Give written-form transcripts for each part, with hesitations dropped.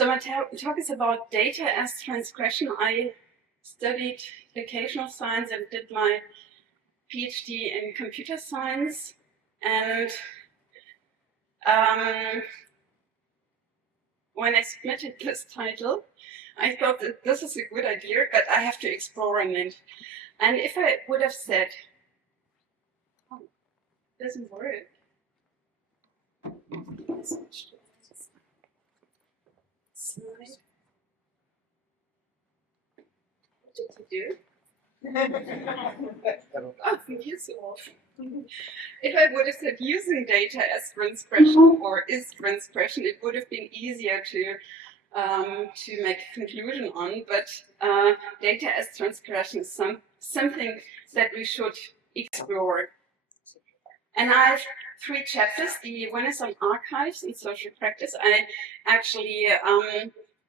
So my talk is about data as transgression. I studied educational science and did my PhD in computer science. And when I submitted this title, I thought that this is a good idea, but I have to explore on it. And if I would have said, oh, it doesn't work. Slide. What did you do? Oh, thank you so much. If I would have said using data as transgression or is transgression, it would have been easier to make a conclusion on. But data as transgression is something that we should explore. And I have 3 chapters. The one is on archives and social practice. I actually,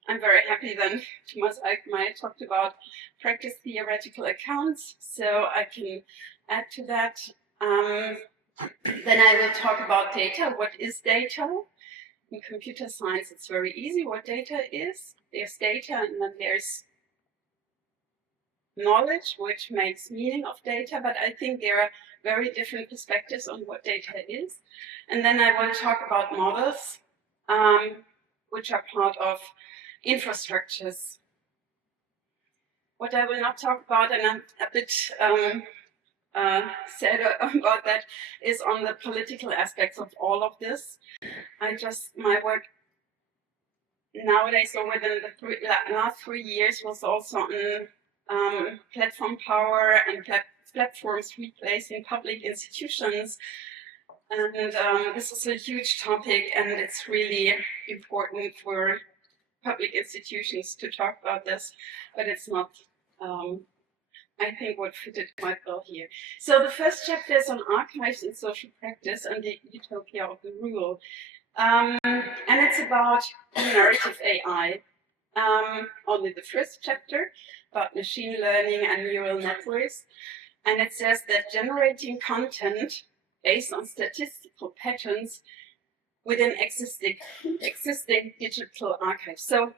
I'm very happy then Thomas Eichmeier talked about practice theoretical accounts, so I can add to that. Then I will talk about data. What is data? In computer science, it's very easy what data is. There's data and then there's knowledge, which makes meaning of data, but I think there are very different perspectives on what data is. And then I will talk about models, which are part of infrastructures. What I will not talk about, and I'm a bit sad about that, is on the political aspects of all of this. My work nowadays, or within the last 3 years, was also on platform power and platforms replacing public institutions. And this is a huge topic, and it's really important for public institutions to talk about this, but it's not, I think, what fitted quite well here. So the first chapter is on archives and social practice and the utopia of the rule. And it's about generative AI. Only the first chapter, about machine learning and neural networks. And it says that generating content based on statistical patterns within existing digital archives. So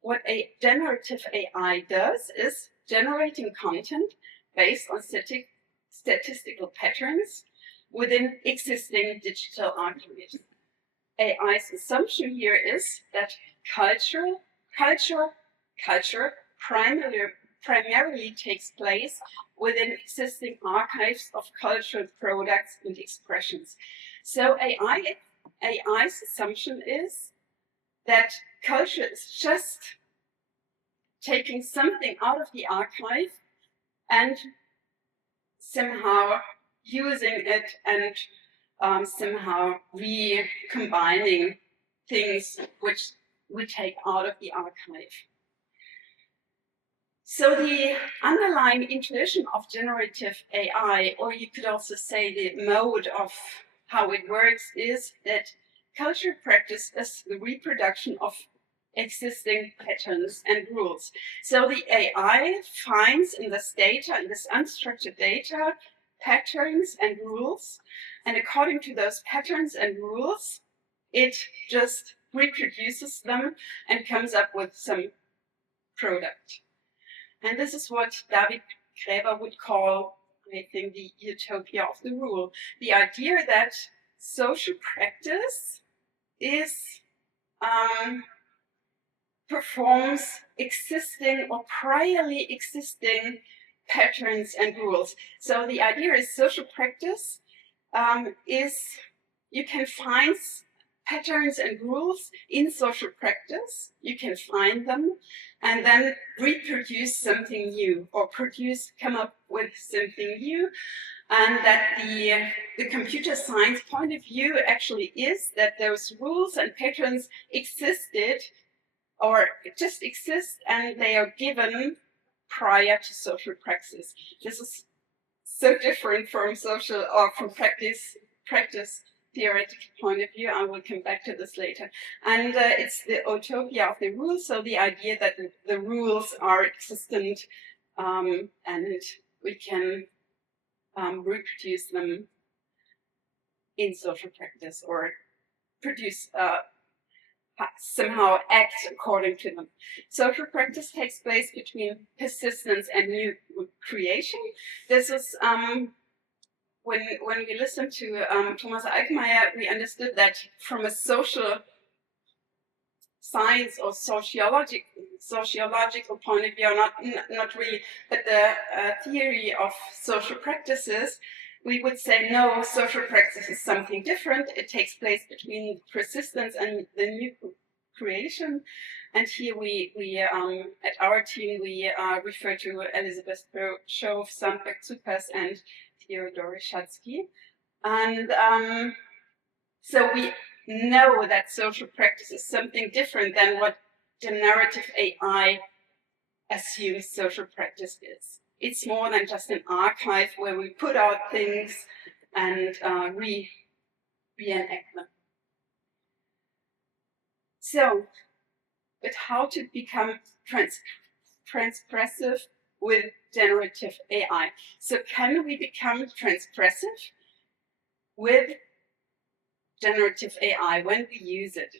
what a generative AI does is generating content based on statistical patterns within existing digital archives. AI's assumption here is that culture primarily takes place within existing archives of cultural products and expressions. So AI's assumption is that culture is just taking something out of the archive and somehow using it and somehow recombining things which we take out of the archive. So the underlying intuition of generative AI, or you could also say the mode of how it works, is that cultural practice is the reproduction of existing patterns and rules. So the AI finds in this data, in this unstructured data, patterns and rules, and according to those patterns and rules, it just reproduces them and comes up with some product. And this is what David Graeber would call, I think, the utopia of the rule. The idea that social practice is performs existing or priorly existing patterns and rules. So the idea is social practice is you can find patterns and rules in social practice. You can find them and then reproduce something new or come up with something new. And that the computer science point of view actually is that those rules and patterns existed or just exist and they are given prior to social praxis. This is so different from social or from practice theoretical point of view. I will come back to this later. And it's the utopia of the rules, so the idea that the rules are existent and we can reproduce them in social practice or produce somehow act according to them. Social practice takes place between persistence and new creation. This is when we listened to Thomas Alkmayer, we understood that from a social science or sociological point of view, not really, but the theory of social practices, we would say no, social practice is something different. It takes place between persistence and the new creation. And here we at our team, we refer to Elizabeth Shove, Sandberg Zupas, and Theodore Schatzky. And so we know that social practice is something different than what generative AI assumes social practice is. It's more than just an archive where we put out things and reenact them. So, but how to become transgressive with generative AI? So can we become transgressive with generative AI when we use it?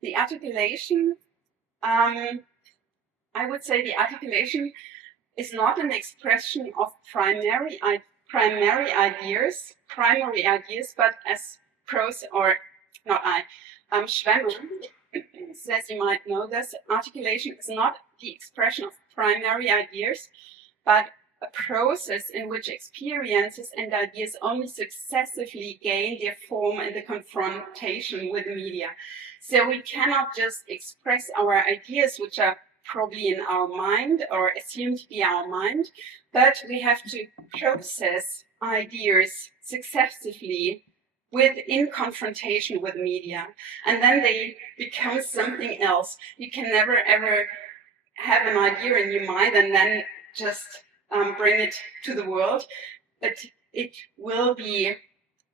The articulation, I would say the articulation is not an expression of primary ideas, but as prose, or not Schwemmer says, you might know this, articulation is not the expression of primary ideas, but a process in which experiences and ideas only successively gain their form in the confrontation with media. So we cannot just express our ideas, which are probably in our mind or assumed to be our mind, but we have to process ideas successively in confrontation with media, and then they become something else. You can never ever have an idea in your mind and then just bring it to the world, but it will be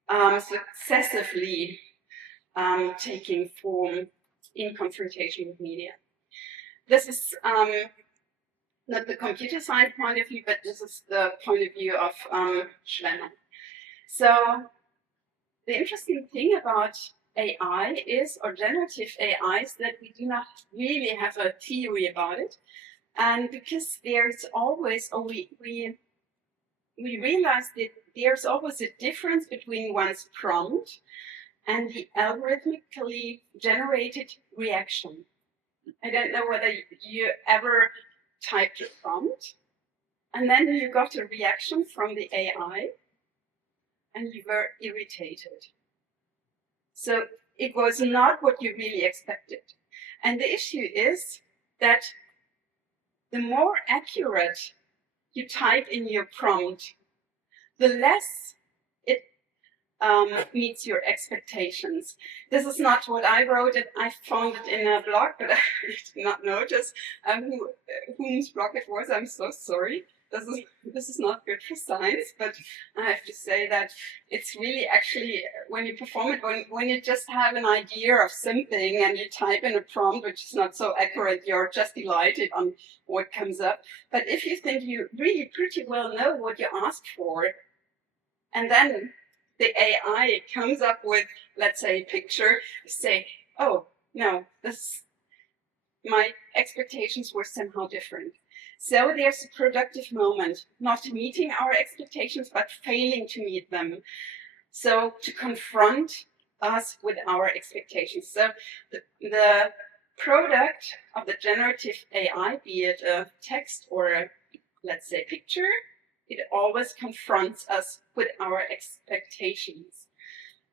successively taking form in confrontation with media. This is not the computer science point of view, but this is the point of view of Schwemmer. So the interesting thing about AI is, or generative AI, is that we do not really have a theory about it. And because there's always, or we realize that there's always a difference between one's prompt and the algorithmically generated reaction. I don't know whether you ever typed a prompt and then you got a reaction from the AI and you were irritated. So it was not what you really expected. And the issue is that the more accurate you type in your prompt, the less it meets your expectations. This is not what I wrote. I found it in a blog, but I did not notice whose blog it was. I'm so sorry. This is not good for science, but I have to say that it's really actually, when you perform it, when you just have an idea of something and you type in a prompt which is not so accurate, you're just delighted on what comes up. But if you think you really pretty well know what you asked for, and then the AI comes up with, let's say, a picture, you say, oh, no, my expectations were somehow different. So there's a productive moment, not meeting our expectations, but failing to meet them. So to confront us with our expectations. So the product of the generative AI, be it a text or a, let's say, picture, it always confronts us with our expectations.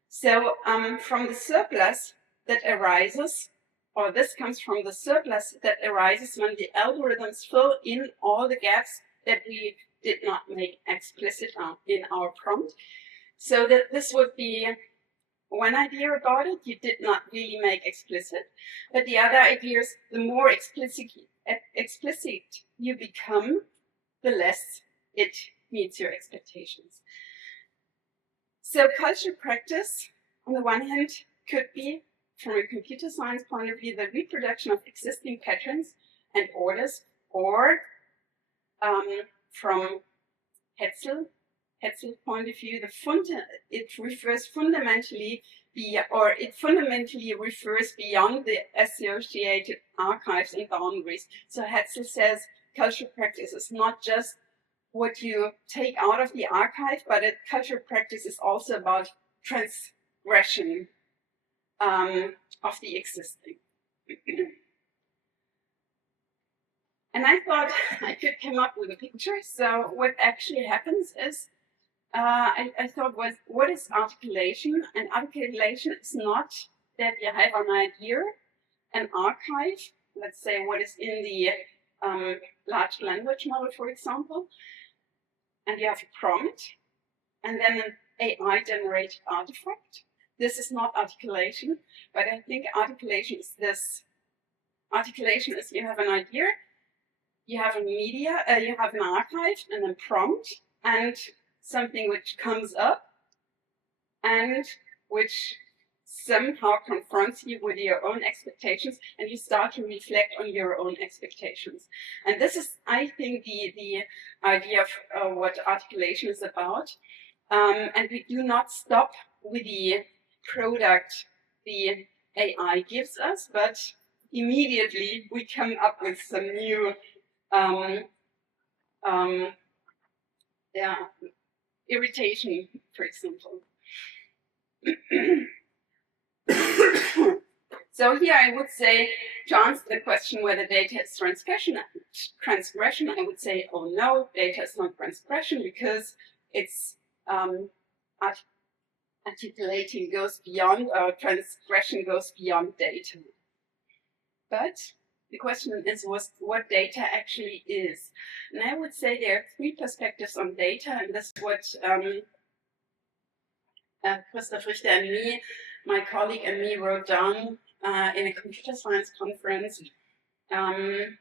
So from the surplus that arises, or this comes from the surplus that arises when the algorithms fill in all the gaps that we did not make explicit in our prompt. So that this would be one idea about it you did not really make explicit, but the other idea is the more explicit you become, the less it meets your expectations. So cultural practice, on the one hand, could be, from a computer science point of view, the reproduction of existing patterns and orders, or from Hetzel Hetzel's point of view, it refers fundamentally it fundamentally refers beyond the associated archives and boundaries. So Hetzel says cultural practice is not just what you take out of the archive, but cultural practice is also about transgression of the existing. And I thought I could come up with a picture. So what actually happens is, I thought, what is articulation? And articulation is not that you have an idea, an archive, let's say what is in the large language model, for example, and you have a prompt, and then an AI-generated artifact. This is not articulation, but I think articulation is this. Articulation is you have an idea, you have a media, you have an archive and a prompt, and something which comes up and which somehow confronts you with your own expectations, and you start to reflect on your own expectations. And this is, I think, the idea of what articulation is about. And we do not stop with the product the AI gives us, but immediately we come up with some new irritation, for example. So here I would say, to answer the question whether data is transgression, I would say, oh no, data is not transgression, because it's articulating goes beyond, or transgression goes beyond data. But the question is what data actually is. And I would say there are three perspectives on data, and that's what Christoph Richter and me, my colleague and me, wrote down in a computer science conference. And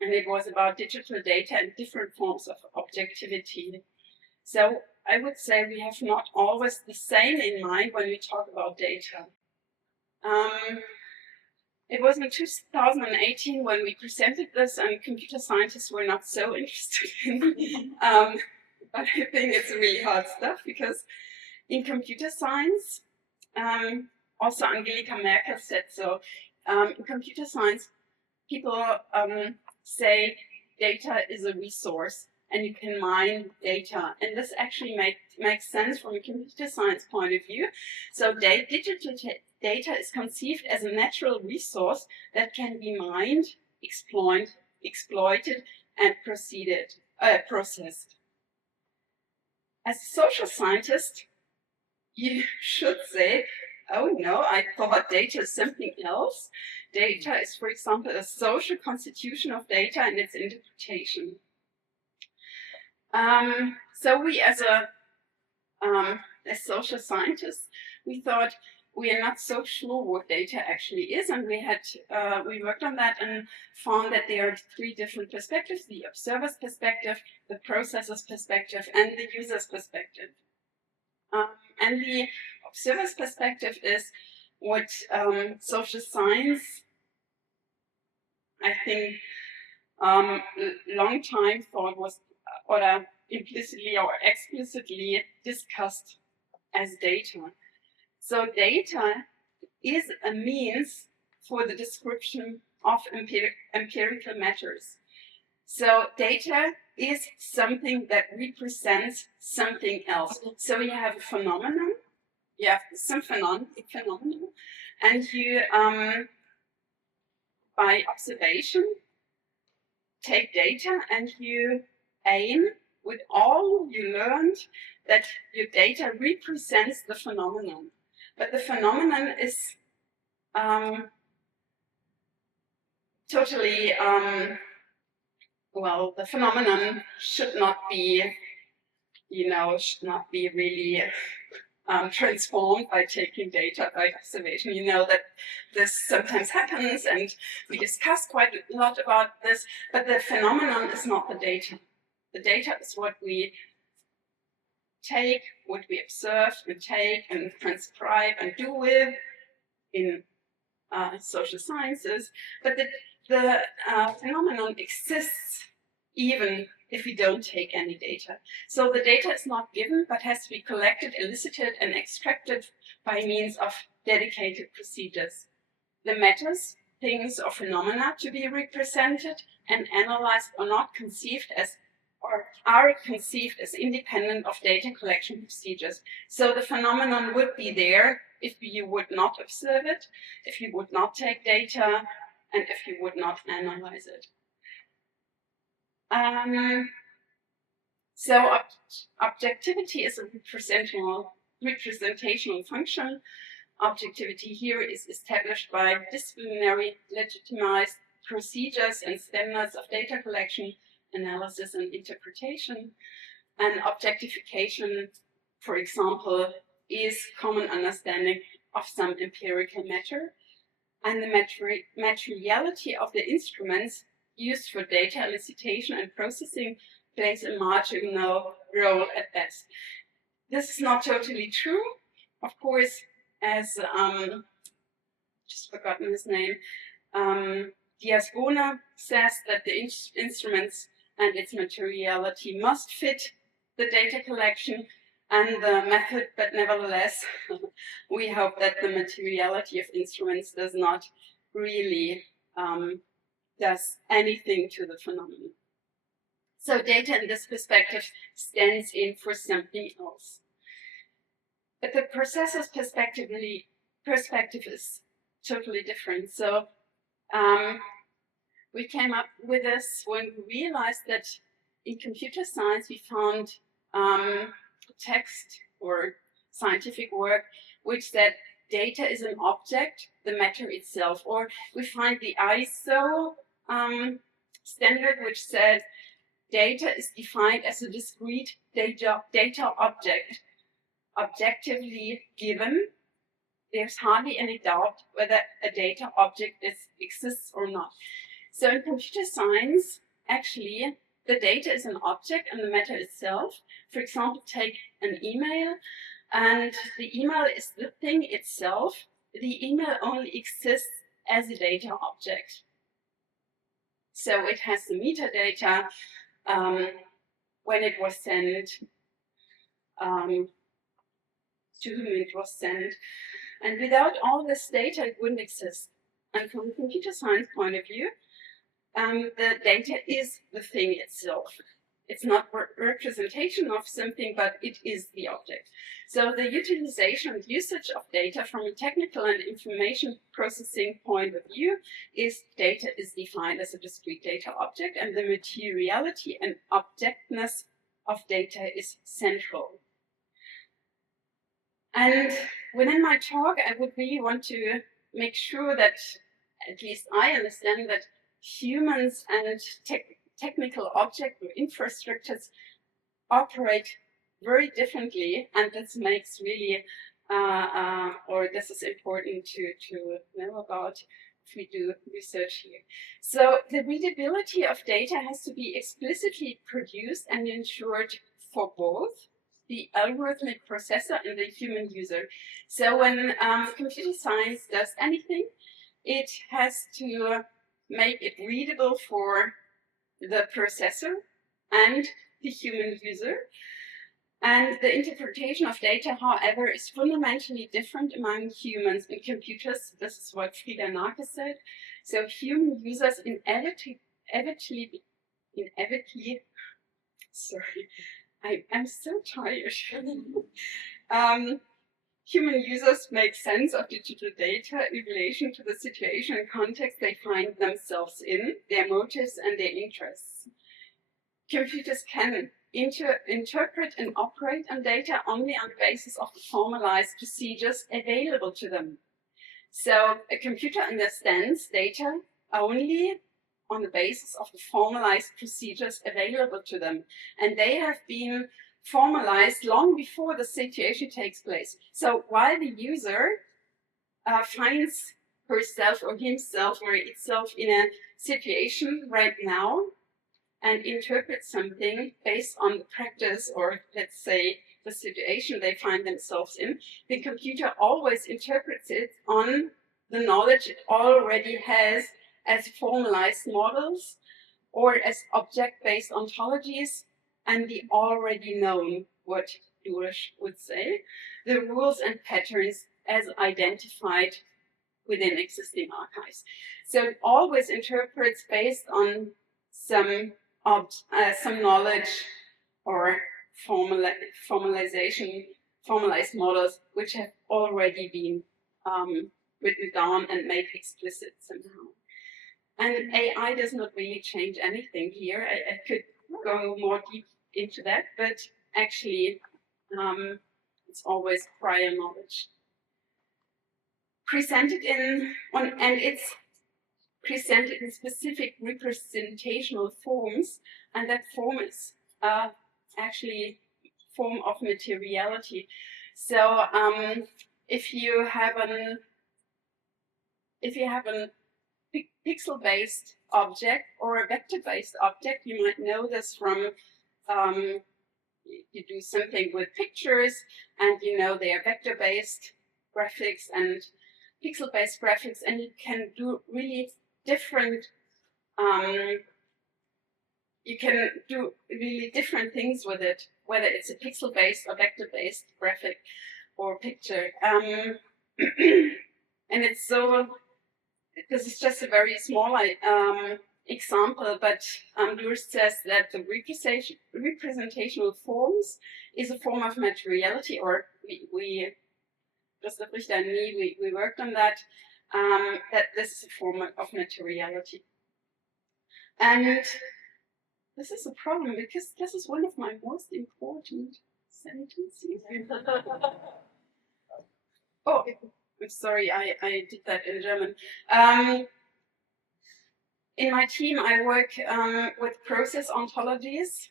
it was about digital data and different forms of objectivity. So I would say we have not always the same in mind when we talk about data. It was in 2018 when we presented this, and computer scientists were not so interested in it. But I think it's really hard stuff, because in computer science, also Angelika Merkel said so, in computer science, people say data is a resource and you can mine data. And this actually makes sense from a computer science point of view. So digital data is conceived as a natural resource that can be mined, exploited, and processed. As a social scientist, you should say, oh no, I thought data is something else. Data is, for example, a social constitution of data and its interpretation. So we, as social scientists, we thought we are not so sure what data actually is, and we worked on that and found that there are three different perspectives: the observer's perspective, the processor's perspective, and the user's perspective. And the observer's perspective is what social science, I think, long time thought was, or implicitly or explicitly discussed as data. So data is a means for the description of empirical matters. So data is something that represents something else. So you have a phenomenon, you have some phenomenon, and you, by observation, take data and you aim with all you learned that your data represents the phenomenon. But the phenomenon is totally, well, the phenomenon should not be, really transformed by taking data by observation. You know that this sometimes happens, and we discuss quite a lot about this, but the phenomenon is not the data. The data is what we take, what we observe and take and transcribe and do with in social sciences, but the phenomenon exists even if we don't take any data. So the data is not given, but has to be collected, elicited, and extracted by means of dedicated procedures. The matters, things, or phenomena to be represented and analyzed are not conceived as, or are conceived as independent of data collection procedures. So the phenomenon would be there if you would not observe it, if you would not take data, and if you would not analyze it. So objectivity is a representational function. Objectivity here is established by disciplinary legitimized procedures and standards of data collection, analysis, and interpretation. And objectification, for example, is common understanding of some empirical matter. And the materiality of the instruments used for data elicitation and processing plays a marginal role at best. This is not totally true. Of course, as just forgotten his name, Diaz-Bohne says that the instruments and its materiality must fit the data collection and the method, but nevertheless, we hope that the materiality of instruments does not really does anything to the phenomenon. So data in this perspective stands in for something else. But the processor's perspective is totally different. So we came up with this when we realized that in computer science we found text or scientific work which said data is an object, the matter itself, or we find the ISO standard which said data is defined as a discrete data object, objectively given. There's hardly any doubt whether a data object exists or not. So in computer science, actually, the data is an object and the matter itself. For example, take an email, and the email is the thing itself. The email only exists as a data object. So it has the metadata, when it was sent, to whom it was sent. And without all this data, it wouldn't exist. And from a computer science point of view, the data is the thing itself. It's not representation of something, but it is the object. So the utilization and usage of data from a technical and information processing point of view is data is defined as a discrete data object, and the materiality and objectness of data is central. And within my talk, I would really want to make sure that, at least I understand, that humans and technical object or infrastructures operate very differently, and this makes really, or this is important to know about if we do research here. So the readability of data has to be explicitly produced and ensured for both the algorithmic processor and the human user. So when computer science does anything, it has to make it readable for the processor and the human user. And the interpretation of data, however, is fundamentally different among humans and computers. This is what Frida Nake said. So human users inevitably, sorry, I'm so tired. Human users make sense of digital data in relation to the situation and context they find themselves in, their motives and their interests. Computers can interpret and operate on data only on the basis of the formalized procedures available to them. So a computer understands data only on the basis of the formalized procedures available to them. And they have been formalized long before the situation takes place. So while the user finds herself or himself or itself in a situation right now and interprets something based on the practice or, let's say, the situation they find themselves in, the computer always interprets it on the knowledge it already has as formalized models or as object-based ontologies, and the already known, what Durisch would say, the rules and patterns as identified within existing archives. So it always interprets based on some knowledge or formalized models which have already been written down and made explicit somehow. And AI does not really change anything here. I could go more deep into that, but actually it's always prior knowledge. It's presented in specific representational forms, and that form is actually form of materiality. So if you have a pixel-based object or a vector-based object, you might know this from you do something with pictures, and you know they are vector-based graphics and pixel-based graphics, and you can do really different things with it, whether it's a pixel-based or vector-based graphic or picture. And it's so, this is just a very small example, but Durisch says that the representational forms is a form of materiality, or we Gustav Richter and me, we worked on that, that this is a form of materiality. And this is a problem because this is one of my most important sentences. Oh, I'm sorry, I did that in German. In my team, I work with process ontologies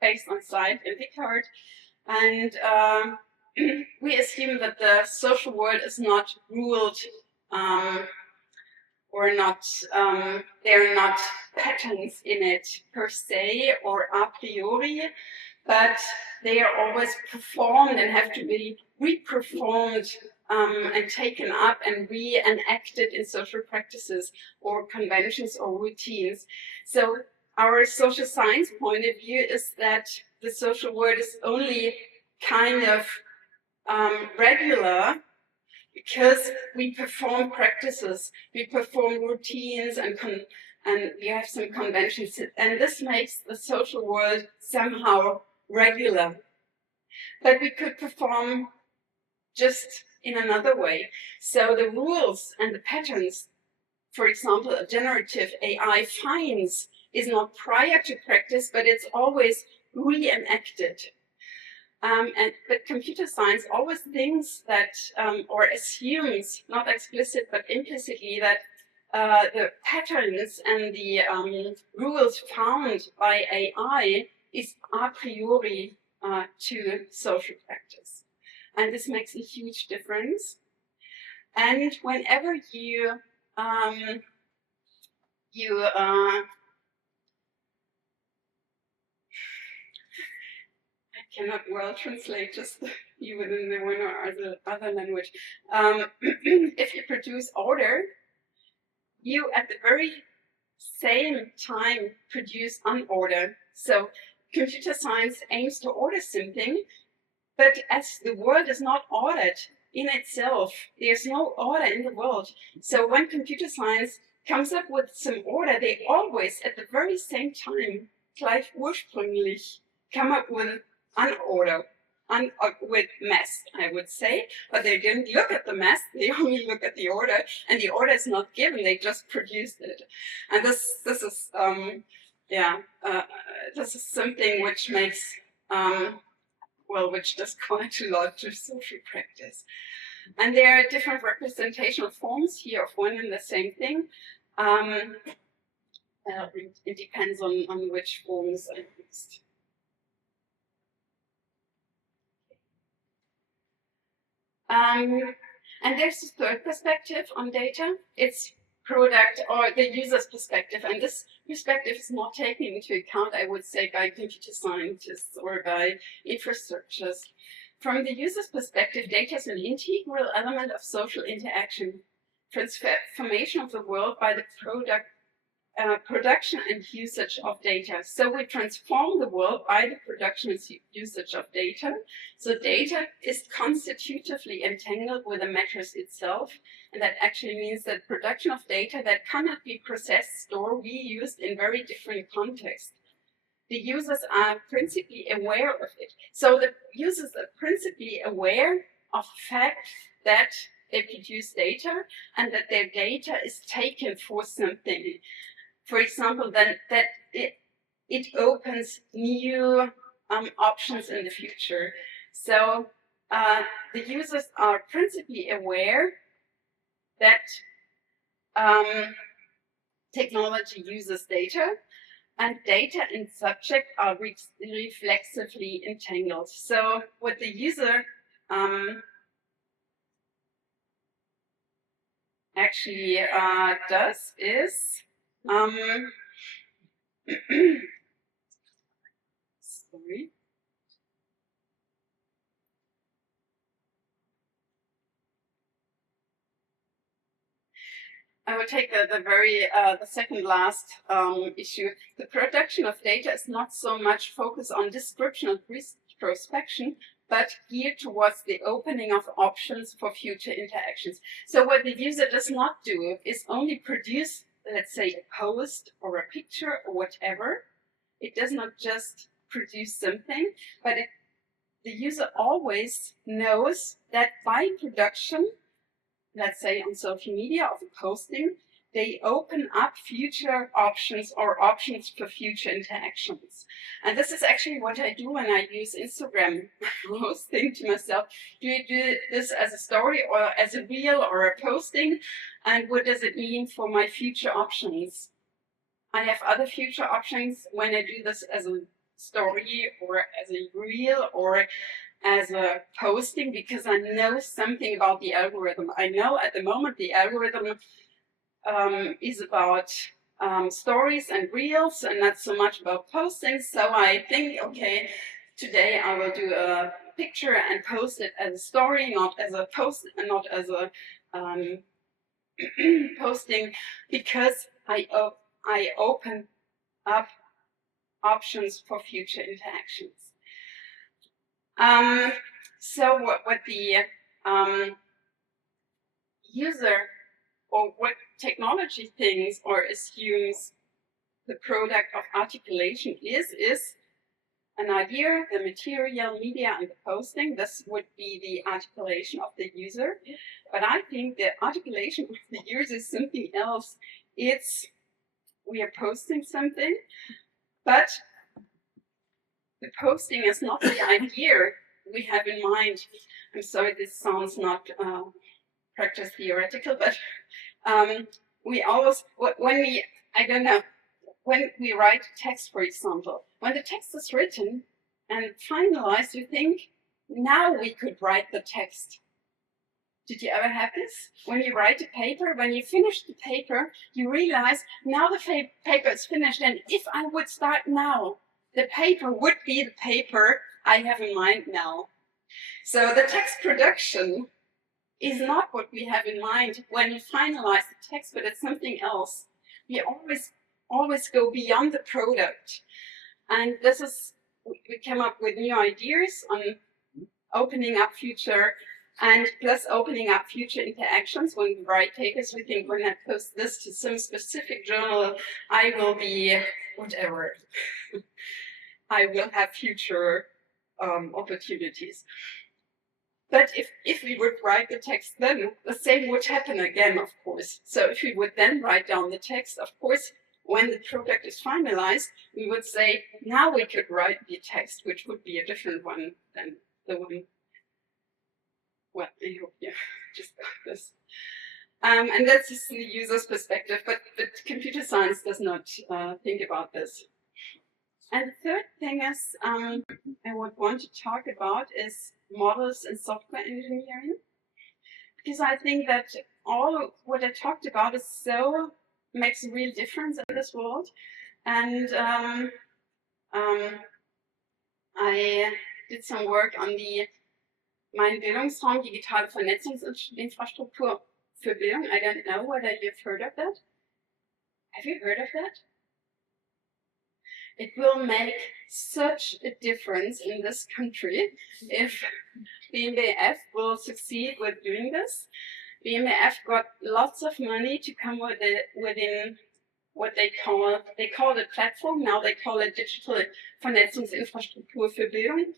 based on Seid and Wickhardt, and we assume that the social world is not ruled or not, there are not patterns in it per se or a priori, but they are always performed and have to be reperformed and taken up and reenacted in social practices or conventions or routines. So our social science point of view is that the social world is only kind of regular because we perform practices, we perform routines, and we have some conventions, and this makes the social world somehow regular. But we could perform just in another way. So the rules and the patterns, for example, a generative AI finds, is not prior to practice, but it's always reenacted. But computer science always thinks that, or assumes, not explicit but implicitly, that the patterns and the rules found by AI is a priori to social practice. And this makes a huge difference. And whenever you I cannot well translate just even in the one or the other language. If you produce order, you at the very same time produce unorder. So computer science aims to order something, but as the world is not ordered in itself, there's no order in the world. So when computer science comes up with some order, they always at the very same time, gleich ursprünglich, come up with unorder, with mess, I would say, but they didn't look at the mess, they only look at the order, and the order is not given, they just produced it. And this is this is something which makes, which does quite a lot to social practice. And there are different representational forms here of one and the same thing. It depends on which forms are used. And there's a third perspective on data. It's product or the user's perspective. And this perspective is not taken into account, I would say, by computer scientists or by infrastructures. From the user's perspective, data is an integral element of social interaction. Transformation of the world by the product production and usage of data. So we transform the world by the production and usage of data. So data is constitutively entangled with the matters itself, and that actually means that production of data that cannot be processed, stored, reused in very different contexts. The users are principally aware of it. So the users are principally aware of the fact that they produce data and that their data is taken for something. For example, then that it opens new options in the future. So the users are principally aware that technology uses data, and data and subject are reflexively entangled. So what the user actually does is sorry. I will take the second last issue. The production of data is not so much focused on description and prospection, but geared towards the opening of options for future interactions. So what the user does not do is only produce, let's say, a post or a picture or whatever. It does not just produce something, but the user always knows that by production, let's say on social media of a posting, they open up future options or options for future interactions. And this is actually what I do when I use Instagram. I always think to myself, do you do this as a story or as a reel or a posting? And what does it mean for my future options? I have other future options when I do this as a story or as a reel or as a posting, because I know something about the algorithm. I know at the moment the algorithm is about stories and reels and not so much about postings. So I think, okay, today I will do a picture and post it as a story, not as a post, and not as a posting, because I open up options for future interactions. So what the user or what technology thinks or assumes the product of articulation is an idea, the material, media, and the posting. This would be the articulation of the user. But I think the articulation of the user is something else. We are posting something, but the posting is not the idea we have in mind. I'm sorry, this sounds not practice theoretical, but we always, when we write text, for example, when the text is written and finalized, you think, now we could write the text. Did you ever have this? When you write a paper, when you finish the paper, you realize now the paper is finished, and if I would start now, the paper would be the paper I have in mind now. So the text production is not what we have in mind when we finalize the text, but it's something else. We always go beyond the product. And this is, we come up with new ideas on opening up future and plus opening up future interactions. When we write papers, we think when I post this to some specific journal, I will be whatever. I will have future opportunities. But if we would write the text then, the same would happen again, of course. So if we would then write down the text, of course, when the product is finalized, we would say, now we could write the text, which would be a different one than the one. Well, I hope you just got this. And that's just the user's perspective, but computer science does not think about this. And the third thing is, I would want to talk about is models in software engineering, because I think that all what I talked about makes a real difference in this world. And I did some work on mein Bildungsraum digitale Vernetzungsinfrastruktur für Bildung. I don't know whether you've heard of that. Have you heard of that? It will make such a difference in this country if BMBF will succeed with doing this. BMBF got lots of money to come within what they call it platform. Now they call it Digital Vernetzungsinfrastruktur für Bildung.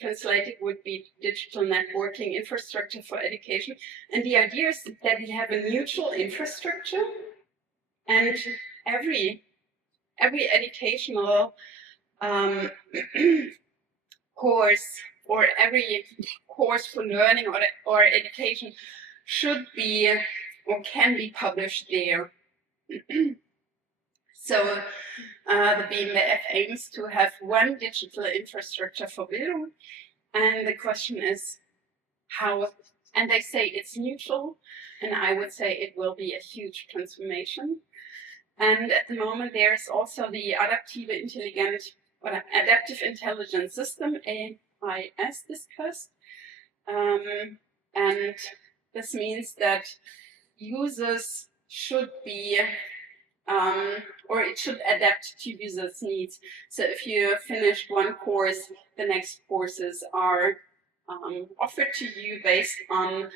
Translated would be digital networking infrastructure for education. And the idea is that we have a neutral infrastructure, and every educational course or every course for learning or education should be or can be published there. So the BMBF aims to have one digital infrastructure for Bildung, and the question is how, and they say it's neutral, and I would say it will be a huge transformation. And at the moment there's also the Adaptive Intelligence System, AIS, discussed, and this means that users should be or it should adapt to users' needs. So if you finished one course, the next courses are offered to you based on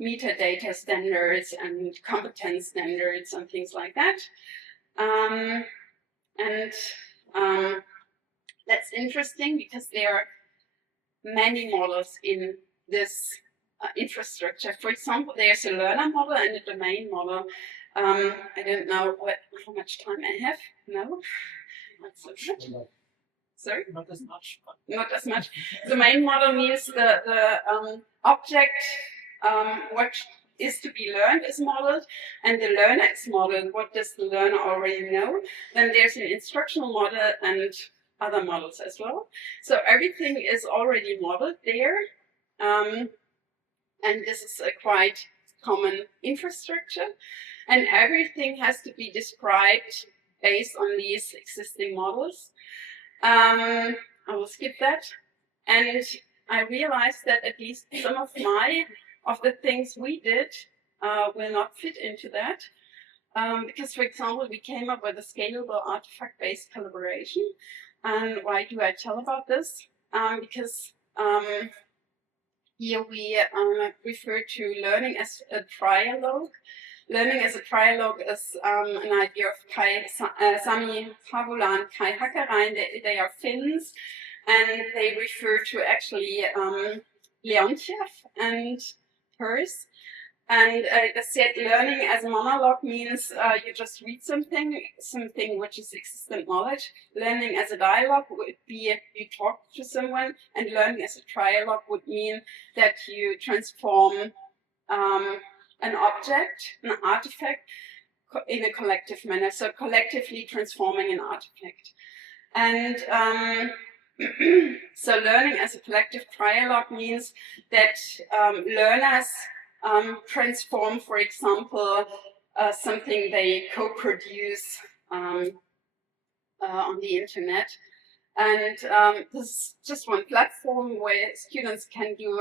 metadata standards and competence standards and things like that. That's interesting because there are many models in this infrastructure. For example, there's a learner model and a domain model. I don't know how much time I have. No, not so much. Sorry, not as much. Not as much. The main model means the object, what is to be learned is modeled, and the learner is modeled. What does the learner already know? Then there's an instructional model and other models as well. So everything is already modeled there, and this is a quite common infrastructure. And everything has to be described based on these existing models. I will skip that. And I realized that at least some of the things we did will not fit into that. Because, for example, we came up with a scalable artifact-based collaboration. And why do I tell about this? Because here we refer to learning as a trialogue. Learning as a trialogue is an idea of Sami Havula and Kai Hakkarainen. They are Finns, and they refer to actually Leontiev and hers. And they said learning as a monologue means you just read something which is existent knowledge. Learning as a dialogue would be you talk to someone, and learning as a trialogue would mean that you transform an object, an artifact, in a collective manner, so collectively transforming an artifact. And so learning as a collective trialogue means that learners transform, for example, something they co-produce on the internet. And this is just one platform where students can do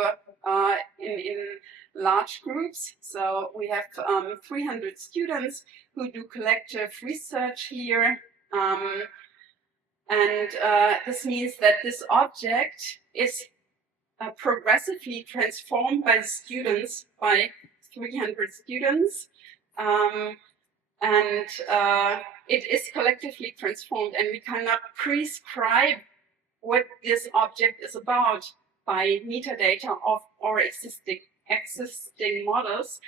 in large groups. So we have 300 students who do collective research here. And this means that this object is progressively transformed by students, by 300 students. It is collectively transformed, and we cannot prescribe what this object is about by metadata of our existing models.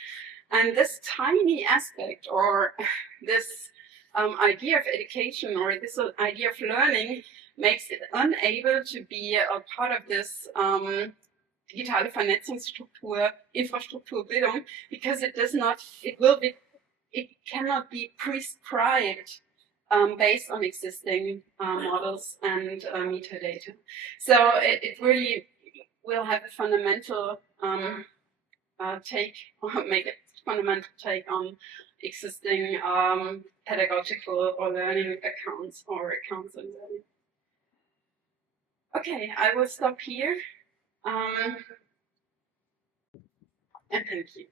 And this tiny aspect, or this idea of education, or this idea of learning, makes it unable to be a part of this digitale Vernetzungsstruktur, Infrastruktur Bildung, because it cannot be prescribed based on existing models and metadata. So it really will have a fundamental make a fundamental take on existing pedagogical or learning accounts or accounts on learning. Okay, I will stop here. And thank you.